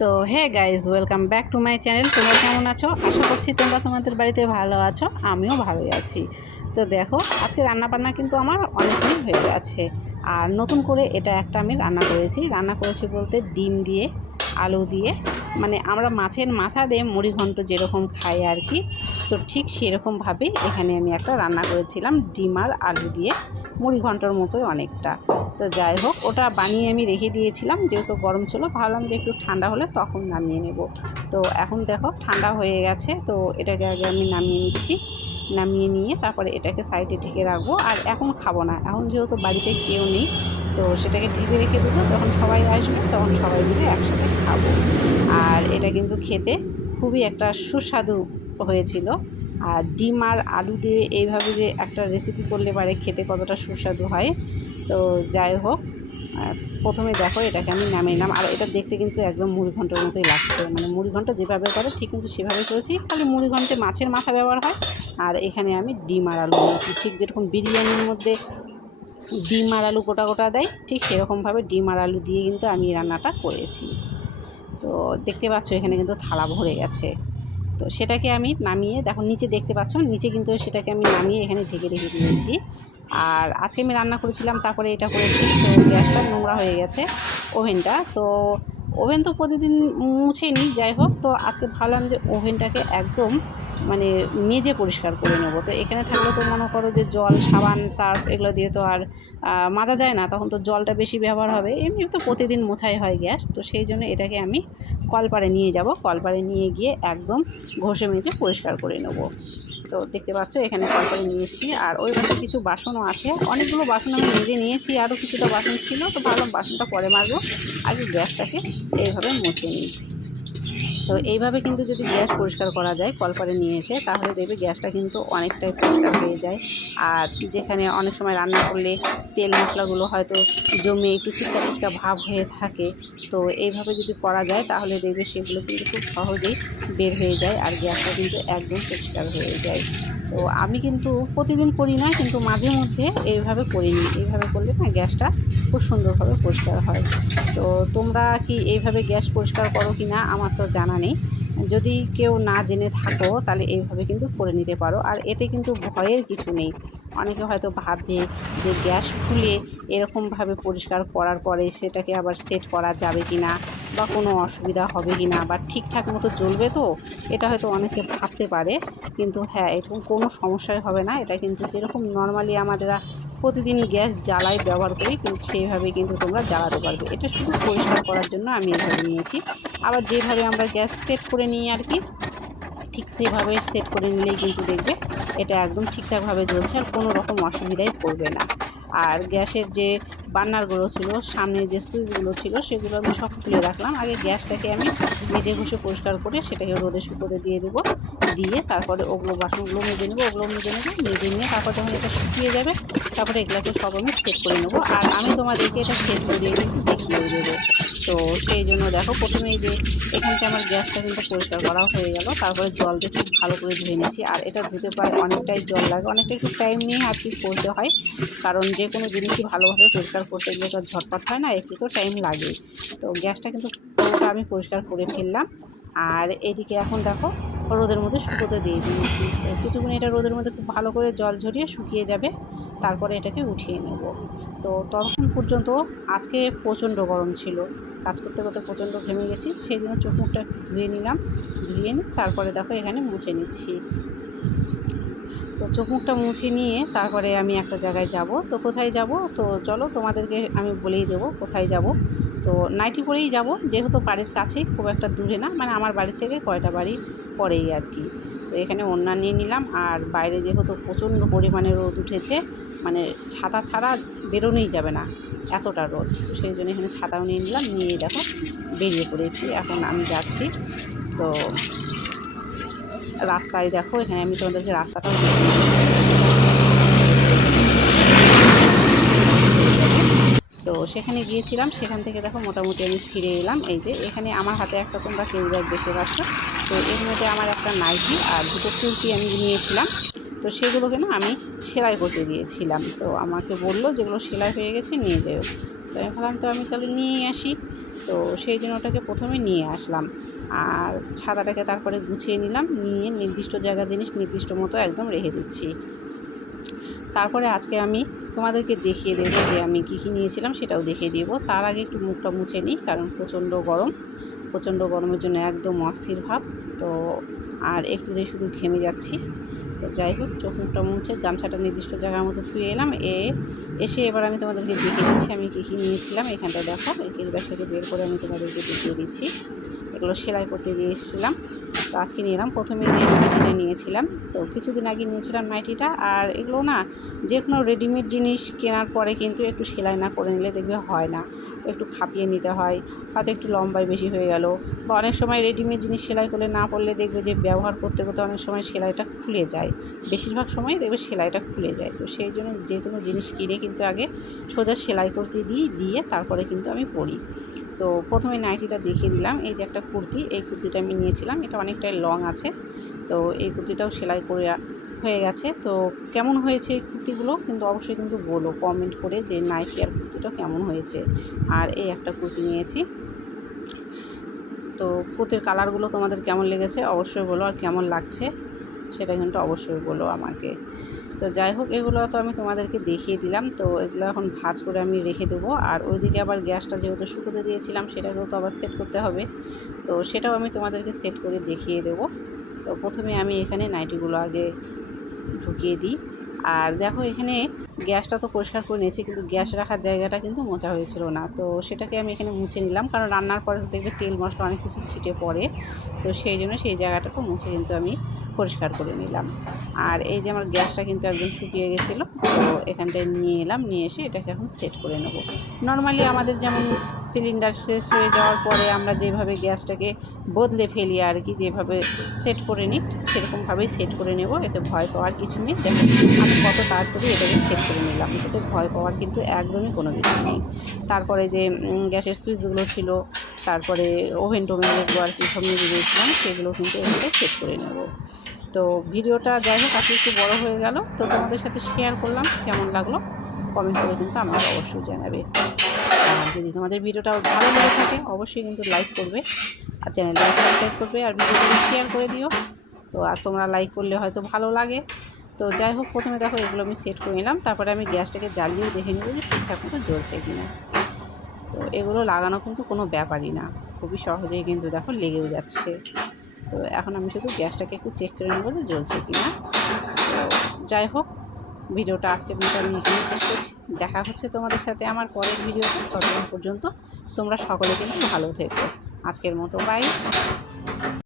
তো hey guys, welcome back to my channel. তোমরা কেমন আছো? আশা করছি তোমরা তোমাদের বাড়িতে ভালো আছো, আমিও ভালোই আছি। তো দেখো, আজকে রান্নাবান্না কিন্তু আমার অনেকটাই হয়ে গেছে। আর নতুন করে এটা একটা আমি রান্না করেছি বলতে ডিম দিয়ে, আলু দিয়ে, মানে আমরা মাছের মাথা দিয়ে মুড়ি ঘন্ট যেরকম খাই আর কি, তো ঠিক সেরকমভাবেই এখানে আমি একটা রান্না করেছিলাম ডিম আর আলু দিয়ে, মুড়ি ঘন্টর মতোই অনেকটা। তো যাই হোক, ওটা বানিয়ে আমি রেখে দিয়েছিলাম, যেহেতু গরম ছিল, ভাবলাম যে একটু ঠান্ডা হলে তখন নামিয়ে নেব। তো এখন দেখো ঠান্ডা হয়ে গেছে, তো এটাকে আগে আমি নামিয়ে নিচ্ছি। নামিয়ে নিয়ে তারপরে এটাকে সাইডে ঢেকে রাখবো। আর এখন খাবো না, এখন যেহেতু বাড়িতে কেউ নেই, তো সেটাকে ঢেকে রেখে দেবো। যখন সবাই আসবে তখন সবাই মিলে একসাথে খাবো। আর এটা কিন্তু খেতে খুবই একটা সুস্বাদু হয়েছিল। আর ডিম আর আলু দিয়ে এইভাবে যে একটা রেসিপি করলে পারে খেতে কতটা সুস্বাদু হয়। তো যাই হোক, প্রথমে দেখো এটাকে আমি নামিয়ে নিলাম। আর এটা দেখতে কিন্তু একদম মুড়ি ঘন্টের মতোই লাগছে, মানে মুড়ি ঘন্ট যেভাবে করে ঠিক কিন্তু সেভাবে করেছি, খালি মুড়ি ঘন্টে মাছের মাথা ব্যবহার হয়। আর এখানে আমি ডিম আর আলু দিয়েছি, ঠিক যেরকম বিরিয়ানির মধ্যে ডিম আর আলু গোটা গোটা দেয়, ঠিক সেরকমভাবে ডিম আর আলু দিয়ে কিন্তু আমি রান্নাটা করেছি। তো দেখতে পাচ্ছ এখানে কিন্তু থালা ভরে গেছে। তো সেটাকে আমি নামিয়ে, দেখো নিচে দেখতে পাচ্ছ, নিচে কিন্তু সেটাকে আমি নামিয়ে এখানে ঢেকে রেখে দিয়েছি। আর আজকে আমি রান্না করেছিলাম, তারপরে এটা করেছি, তো গ্যাসটা নোংরা হয়ে গেছে, ওভেনটা। তো ওভেন তো প্রতিদিন মুছে নিই, যাই হোক, তো আজকে ভাবলাম যে ওভেনটাকে একদম মানে মেজে পরিষ্কার করে নেব। তো এখানে থাকলে তো মনে করো যে জল, সাবান, সার্ফ এগুলো দিয়ে তো আর মাজা যায় না, তখন তো জলটা বেশি ব্যবহার হবে। এমনি তো প্রতিদিন মোছাই হয় গ্যাস, তো সেই জন্য এটাকে আমি কলপাড়ে নিয়ে যাব। কলপাড়ে নিয়ে গিয়ে একদম ঘষে মেজে পরিষ্কার করে নেব। তো দেখতে পাচ্ছ এখানে কলপাড়ে নিয়ে এসেছি। আর ওই পাশে কিছু বাসনও আছে, অনেকগুলো বাসন আমি মেজে নিয়েছি, আরও কিছুটা বাসন ছিল, তো ভাবলাম বাসনটা পরে মাজবো, আগে গ্যাসটাকে এইভাবে মুছে নিই। তো এইভাবে কিন্তু যদি গ্যাস পরিষ্কার করা যায় কলপাড়ে নিয়ে এসে, তাহলে দেখবে গ্যাসটা কিন্তু অনেকটাই পরিষ্কার হয়ে যায়। আর যেখানে অনেক সময় রান্না করলে তেল মশলাগুলো হয়তো জমে একটু চিটকা চিটকা ভাব হয়ে থাকে, তো এইভাবে যদি করা যায় তাহলে দেখবে সেগুলো কিন্তু খুব সহজেই বের হয়ে যায়, আর গ্যাসটা কিন্তু একদম পরিষ্কার হয়ে যায়। তো আমি কিন্তু প্রতিদিন করি না, কিন্তু মাঝে মধ্যে এইভাবে করে নিই। এইভাবে করলে না গ্যাসটা খুব সুন্দরভাবে পরিষ্কার হয়। তো তোমরা কি এইভাবে গ্যাস পরিষ্কার করো কি না আমার তো জানা নেই। যদি কেউ না জেনে থাকো তাহলে এইভাবে কিন্তু করে নিতে পারো। আর এতে কিন্তু ভয়ের কিছু নেই। অনেকে হয়তো ভাববে যে গ্যাস খুলে এরকমভাবে পরিষ্কার করার পরে সেটাকে আবার সেট করা যাবে কি না, বা কোনো অসুবিধা হবে কি না, বা ঠিকঠাক মতো জ্বলবে, তো এটা হয়তো অনেকে ভাবতে পারে। কিন্তু হ্যাঁ, এরকম কোনো সমস্যাই হবে না। এটা কিন্তু যেরকম নর্মালি আমাদের প্রতিদিন গ্যাস জ্বালাই ব্যবহার করি, কিন্তু সেইভাবেই কিন্তু তোমরা জ্বালাতে পারবে। এটা শুধু পরিষ্কার করার জন্য আমি এইভাবে নিয়েছি। আবার যেভাবে আমরা গ্যাস সেট করে নিই আর কি, ঠিক সেভাবে সেট করে নিলেই কিন্তু দেখবে এটা একদম ঠিকঠাকভাবে জ্বলছে, আর কোনো রকম অসুবিধায় পড়বে না। আর গ্যাসের যে বার্নারগুলো ছিল, সামনে যে সুইচগুলো ছিল, সেগুলো আমি সব খুলে রাখলাম। আগে গ্যাসটাকে আমি মেজে ঘষে পরিষ্কার করে সেটাকে রোদে শুকোতে দিয়ে দেবো। দিয়ে তারপরে ওগুলো বাসনগুলো মেজে নেবো, মেজে নিয়ে তারপর যখন এটা শুকিয়ে যাবে, তারপরে এগুলোকে সব আমি সেট করে নেবো। আর আমি তোমাদেরকে এটা সেট করিয়ে কিন্তু দেখিয়েও দেবো। তো সেই জন্য দেখো, প্রথমেই যে এখানটা আমার গ্যাসটা কিন্তু পরিষ্কার করা হয়ে গেল, তারপরে জল দিয়ে খুব ভালো করে ধুয়ে নিয়েছি। আর এটা ধুতে প্রায় অনেকটাই জল লাগে, অনেকটা একটু টাইম নিয়ে আর কি করতে হয়, কারণ যে কোনো জিনিসই ভালোভাবে পরিষ্কার করতে গেলে তো ঝটপট হয় না, একটু তো টাইম লাগে। তো গ্যাসটা কিন্তু পুরোটা আমি পরিষ্কার করে ফেললাম। আর এদিকে এখন দেখো রোদের মধ্যে শুকোতে দিয়ে দিয়েছি। তো কিছুক্ষণ এটা রোদের মধ্যে খুব ভালো করে জল ঝরিয়ে শুকিয়ে যাবে, তারপরে এটাকে উঠিয়ে নেব। তো ততক্ষণ পর্যন্ত আজকে প্রচণ্ড গরম ছিল, কাজ করতে করতে প্রচণ্ড ঘেমে গেছি, সেই জন্য চোখ মুখটা একটু ধুয়ে নিলাম। ধুয়ে নিই তারপরে দেখো এখানে মুছে নিচ্ছি। তো চোখ মুখটা মুছে নিয়ে তারপরে আমি একটা জায়গায় যাব। তো কোথায় যাব, তো চলো তোমাদেরকে আমি বলেই দেবো কোথায় যাব। তো নাইটি পরেই যাব, যেহেতু বাড়ির কাছেই, খুব একটা দূরে না, মানে আমার বাড়ির থেকে কয়টা বাড়ি পরেই আর কি। তো এখানে ওড়না নিয়ে নিলাম। আর বাইরে যেহেতু প্রচণ্ড পরিমাণে রোদ উঠেছে, মানে ছাতা ছাড়া বেরোনোই যাবে না, এতটা রোদ। তো সেই জন্য এখানে ছাতাও নিয়ে নিলাম, নিয়ে দেখো বেরিয়ে পড়েছি। এখন আমি যাচ্ছি। তো রাস্তায় দেখো, এখানে আমি তোমাদেরকে রাস্তাটাও দেখিয়ে দিচ্ছি। তো সেখানে গিয়েছিলাম, সেখান থেকে দেখো মোটামুটি আমি ফিরে এলাম। এই যে এখানে আমার হাতে একটা তোমরা ক্যারি ব্যাগ দেখতে পাচ্ছ। তো এর মধ্যে আমার একটা নাইটি আর দুটো কুর্তি আমি নিয়েছিলাম। তো সেগুলোকে না আমি সেলাই করতে দিয়েছিলাম। তো আমাকে বললো যেগুলো সেলাই হয়ে গেছে নিয়ে যাও। তো আমি ভাবলাম তো আমি তাহলে নিয়ে আসি। তো সেই জন্য ওটাকে প্রথমে নিয়ে আসলাম, আর ছাতাটাকে তারপরে গুছিয়ে নিলাম, নিয়ে নির্দিষ্ট জায়গা জিনিস নির্দিষ্ট মতো একদম রেখে দিচ্ছি। তারপরে আজকে আমি তোমাদেরকে দেখিয়ে দেবো যে আমি কী কী নিয়েছিলাম, সেটাও দেখিয়ে দেবো। তার আগে একটু মুখটা মুছে নিই, কারণ প্রচণ্ড গরমের জন্য একদম অস্থির ভাব। তো আর একটু দিয়ে শুধু ঘেমে যাচ্ছি। তো যাই হোক, চোখ মুখটা মুছে গামছাটা নির্দিষ্ট জায়গার মতো ধুয়ে এলাম। এসে এবার আমি তোমাদেরকে দেখিয়ে দিচ্ছি আমি কী কী নিয়েছিলাম। এখানটা দেখো, এই কেরি ব্যাগ থেকে বের করে আমি তোমাদেরকে দেখিয়ে দিচ্ছি। এগুলো সেলাই করতে দিয়ে এসেছিলাম। তো আজকে নিলাম প্রথমে যে নাইটিটা নিয়েছিলাম। তো কিছুদিন আগে নিয়েছিলাম নাইটিটা। আর এগুলো না, যে কোনো রেডিমেড জিনিস কেনার পরে কিন্তু একটু সেলাই না করে নিলে দেখবে হয় না, একটু খাপিয়ে নিতে হয়, হয়তো একটু লম্বায় বেশি হয়ে গেল। বা অনেক সময় রেডিমেড জিনিস সেলাই করলে না পড়লে দেখবে যে ব্যবহার করতে করতে অনেক সময় সেলাইটা খুলে যায়, বেশিরভাগ সময় দেখবে সেলাইটা খুলে যায়। তো সেই জন্য যে কোনো জিনিস কিনে কিন্তু আগে সোজা সেলাই করতে দিয়ে তারপরে কিন্তু আমি পরি। তো প্রথমে নাইটিটা দেখিয়ে দিলাম। এই যে একটা কুর্তি, এই কুর্তিটা আমি নিয়েছিলাম, এটা অনেকটাই লং আছে। তো এই কুর্তিটাও সেলাই করে হয়ে গেছে। তো কেমন হয়েছে এই কুর্তিগুলো কিন্তু অবশ্যই কিন্তু বলো কমেন্ট করে যে নাইটি আর কুর্তিটা কেমন হয়েছে। আর এই একটা কুর্তি নিয়েছি। তো কুর্তির কালারগুলো তোমাদের কেমন লেগেছে অবশ্যই বলো, আর কেমন লাগছে সেটা কিন্তু অবশ্যই বলো আমাকে। তো যাই হোক, এগুলো তো আমি তোমাদেরকে দেখিয়ে দিলাম। তো এগুলো এখন ভাঁজ করে আমি রেখে দেবো। আর ওইদিকে আবার গ্যাসটা যেহেতু শুকোতে দিয়েছিলাম, সেটাকেও তো আবার সেট করতে হবে। তো সেটাও আমি তোমাদেরকে সেট করে দেখিয়ে দেবো। তো প্রথমে আমি এখানে নাইটিগুলো আগে ঢুকিয়ে দিই। আর দেখো, এখানে গ্যাসটা তো পরিষ্কার করে নিয়েছি, কিন্তু গ্যাস রাখার জায়গাটা কিন্তু মোছা হয়েছিল না। তো সেটাকে আমি এখানে মুছে নিলাম, কারণ রান্নার পরে দেখবে তেল মশলা অনেক কিছু ছিটে পড়ে। তো সেই জন্য সেই জায়গাটাকে মুছে কিন্তু আমি পরিষ্কার করে নিলাম। আর এই যে আমার গ্যাসটা কিন্তু একদম শুকিয়ে গেছিলো। তো এখানটায় নিয়ে এলাম, নিয়ে এসে এটাকে এখন সেট করে নেব। নর্মালি আমাদের যেমন সিলিন্ডার শেষ হয়ে যাওয়ার পরে আমরা যেভাবে গ্যাসটাকে বদলে ফেলি আর কি, যেভাবে সেট করে নিই সেরকমভাবেই সেট করে নেব। এতে ভয় পাওয়ার কিছু নেই। দেখো আমি কত তাড়াতাড়ি এটাকে সেট করে নিলাম, এটাতে ভয় পাওয়ার কিন্তু একদমই কোনো কিছু নেই। তারপরে যে গ্যাসের সুইচগুলো ছিল, তারপরে ওভেন যেগুলো আর কি সব নিয়ে দিয়েছিলাম, সেগুলো কিন্তু এখানে সেট করে নেব। তো ভিডিওটা যাই হোক আজকে একটু বড়ো হয়ে গেল, তো তোমাদের সাথে শেয়ার করলাম। কেমন লাগলো কমেন্ট করে কিন্তু আমাকে অবশ্যই জানাবে। আর যদি তোমাদের ভিডিওটা ভালো লেগে থাকে অবশ্যই কিন্তু লাইক করবে, আর চ্যানেলটা সাবস্ক্রাইব করবে, আর ভিডিওগুলো শেয়ার করে দিও। তো আর তোমরা লাইক করলে হয়তো ভালো লাগে। তো যাই হোক, প্রথমে দেখো এগুলো আমি সেট করে নিলাম। তারপরে আমি গ্যাসটাকে জ্বালিয়েও দেখে নেব যে ঠিকঠাক মতো জ্বলছে কিনা। তো এগুলো লাগানো কিন্তু কোনো ব্যাপারই না, খুবই সহজেই কিন্তু দেখো লেগেও যাচ্ছে। তো এখন আমি শুধু গ্যাসটাকে একটু চেক করে নেবো যে জ্বলছে কিনা। তো যাই হোক, ভিডিওটা আজকের মতো আমি এখানে শেষ করছি। দেখা হচ্ছে তোমাদের সাথে আমার পরের ভিডিওতে। ততক্ষণ পর্যন্ত তোমরা সকলে কিন্তু ভালো থেকো। আজকের মতো বাই।